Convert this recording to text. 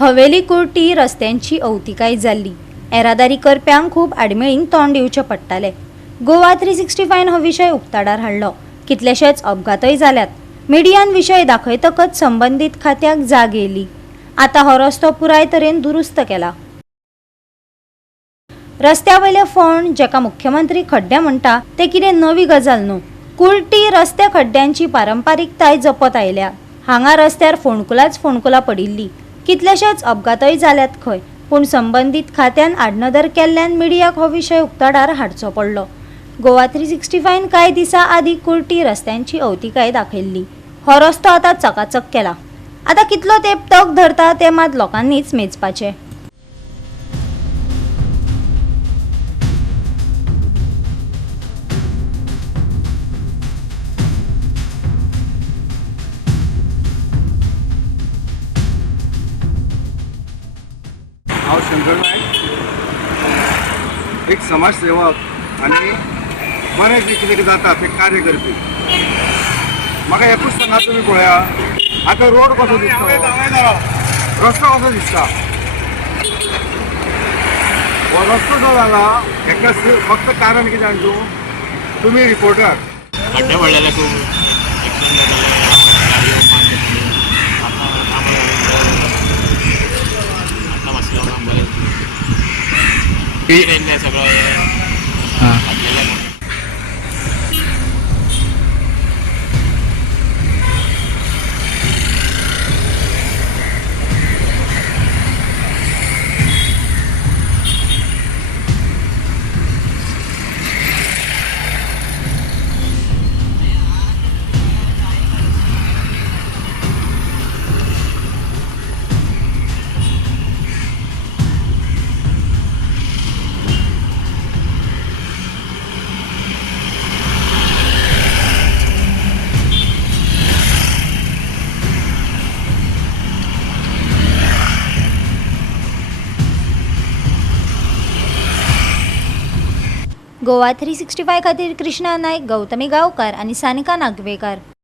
हवेली कुर्टी रस्त्यांची अवतिकाय जाल्ली। येरादारी करप्यांक खूब आडमेळींक तोंड दिवचें पडटालें। गोवा 365 हो विशय उक्ताडार हाडलो। कितलेशेच अपघातय जाल्यात। मिडियान विशय दाखयतकच संबंधीत खात्याक जाग येयली। आतां हो रस्तो पुराय तरेन दुरुस्त केला। रस्त्यावयले फोंड, जेका मुख्यमंत्री खड्डे म्हणटा, ते कितें नवी गजाल न्हू। कुर्टी रस्ते खड्ड्यांची पारंपारिकताय जपत आयल्या। हांगा रस्त्यार फोंडकुलाच फोंडकुलां पडिल्लीं। कितलेशेच अपघातय जाल्यात खंय, पूण संबंधीत खात्यान आडनदर केल्ल्यान मिडियाक हो विशय उक्ताडार हाडचो पडलो। गोवा 365 कांय दिसा आदीं कुर्टी रस्त्यांची अवतिकाय दाखयल्ली। हो रस्तो आतां चकाचक केला। आतां कितलो तेंप तग धरता तें मात लोकांनीच मेजपाचें। हांव शंकर नायक, एक समाजसेवक आनी बरें जे कितें जाता तें कार्य करपी। म्हाका एकूच सांगा, तुमी पळया आतां रोड कसो दिसता, रस्तो कसो दिसता। हो रस्तो जो जाला हेका फक्त कारण कितें जाणा तूं, तुमी रिपोर्टर। खड्डे पडलेले खूब एक्सिडेंट जाताले, गाडयो पांच आतां मातशें लोकांक बरें येयल्लें सगळो हे घातलेलें। गोवा 365 खातीर कृष्णा नायक, गौतमी गांवकार आनी सानिका नागवेकर।